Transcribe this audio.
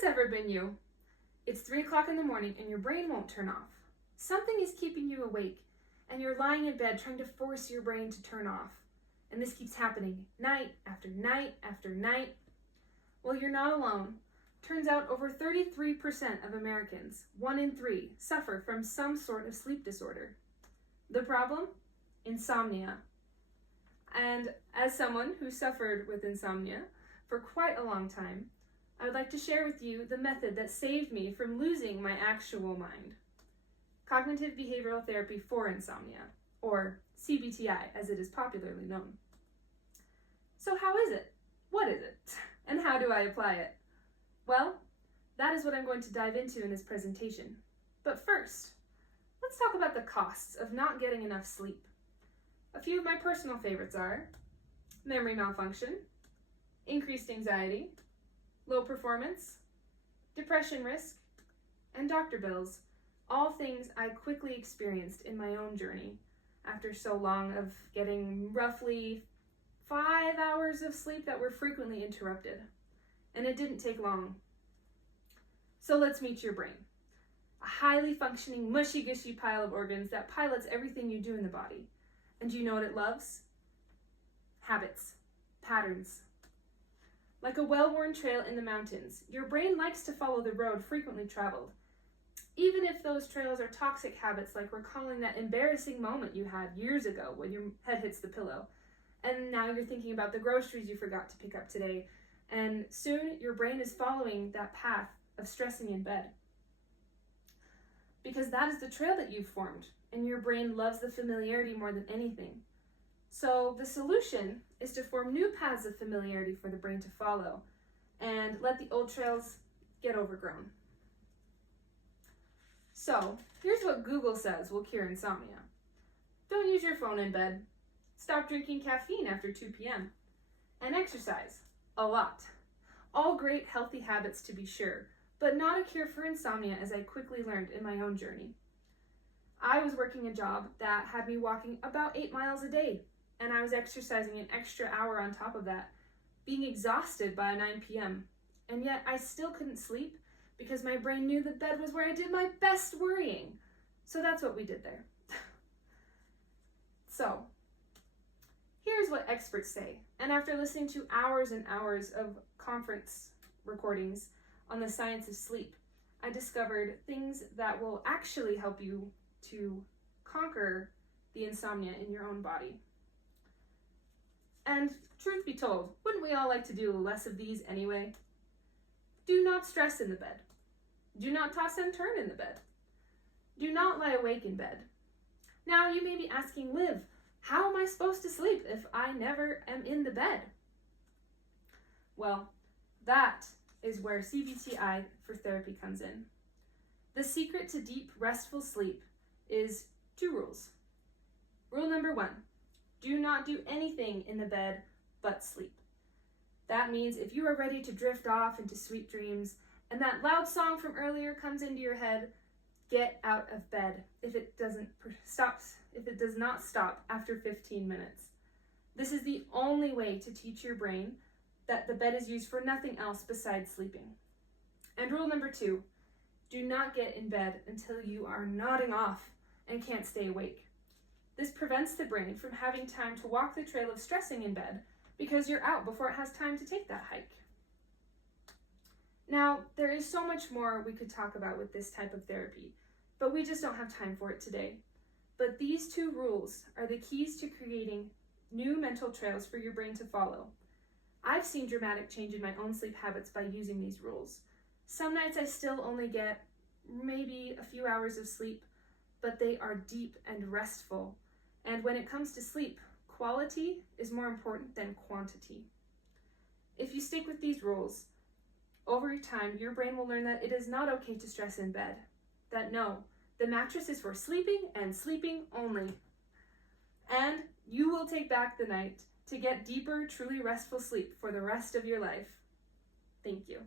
this ever been you? It's 3 o'clock in the morning and your brain won't turn off. Something is keeping you awake, and you're lying in bed trying to force your brain to turn off. And this keeps happening night after night after night. Well, you're not alone. Turns out over 33% of Americans, 1 in 3, suffer from some sort of sleep disorder. The problem? Insomnia. And as someone who suffered with insomnia for quite a long time, I would like to share with you the method that saved me from losing my actual mind. Cognitive behavioral therapy for insomnia, or CBTI as it is popularly known. So how is it? What is it? And how do I apply it? Well, that is what I'm going to dive into in this presentation. But first, let's talk about the costs of not getting enough sleep. A few of my personal favorites are memory malfunction, increased anxiety, low performance, depression risk, and doctor bills, all things I quickly experienced in my own journey after so long of getting roughly 5 hours of sleep that were frequently interrupted. And it didn't take long. So let's meet your brain. A highly functioning, mushy-gushy pile of organs that pilots everything you do in the body. And do you know what it loves? Habits, patterns. Like a well-worn trail in the mountains, your brain likes to follow the road frequently traveled. Even if those trails are toxic habits like recalling that embarrassing moment you had years ago when your head hits the pillow, and now you're thinking about the groceries you forgot to pick up today, and soon your brain is following that path of stressing in bed. Because that is the trail that you've formed, and your brain loves the familiarity more than anything. So the solution is to form new paths of familiarity for the brain to follow, and let the old trails get overgrown. So here's what Google says will cure insomnia. Don't use your phone in bed. Stop drinking caffeine after 2 p.m. And exercise. A lot. All great healthy habits to be sure, but not a cure for insomnia as I quickly learned in my own journey. I was working a job that had me walking about 8 miles a day, and I was exercising an extra hour on top of that, being exhausted by 9 p.m. And yet I still couldn't sleep because my brain knew the bed was where I did my best worrying. So that's what we did there. So, here's what experts say, and after listening to hours and hours of conference recordings on the science of sleep, I discovered things that will actually help you to conquer the insomnia in your own body. And truth be told, wouldn't we all like to do less of these anyway? Do not stress in the bed. Do not toss and turn in the bed. Do not lie awake in bed. Now you may be asking, Liv, how am I supposed to sleep if I never am in the bed? Well, that is where CBTI for therapy comes in. The secret to deep, restful sleep is 2 rules. Rule number 1, do not do anything in the bed but sleep. That means if you are ready to drift off into sweet dreams and that loud song from earlier comes into your head, get out of bed if it does not stop after 15 minutes. This is the only way to teach your brain that the bed is used for nothing else besides sleeping. And rule number 2, do not get in bed until you are nodding off and can't stay awake. This prevents the brain from having time to walk the trail of stressing in bed because you're out before it has time to take that hike. Now, there is so much more we could talk about with this type of therapy, but we just don't have time for it today. But these 2 rules are the keys to creating new mental trails for your brain to follow. I've seen dramatic change in my own sleep habits by using these rules. Some nights I still only get maybe a few hours of sleep, but they are deep and restful. And when it comes to sleep, quality is more important than quantity. If you stick with these rules, over time, your brain will learn that it is not okay to stress in bed. That no, the mattress is for sleeping and sleeping only. And you will take back the night to get deeper, truly restful sleep for the rest of your life. Thank you.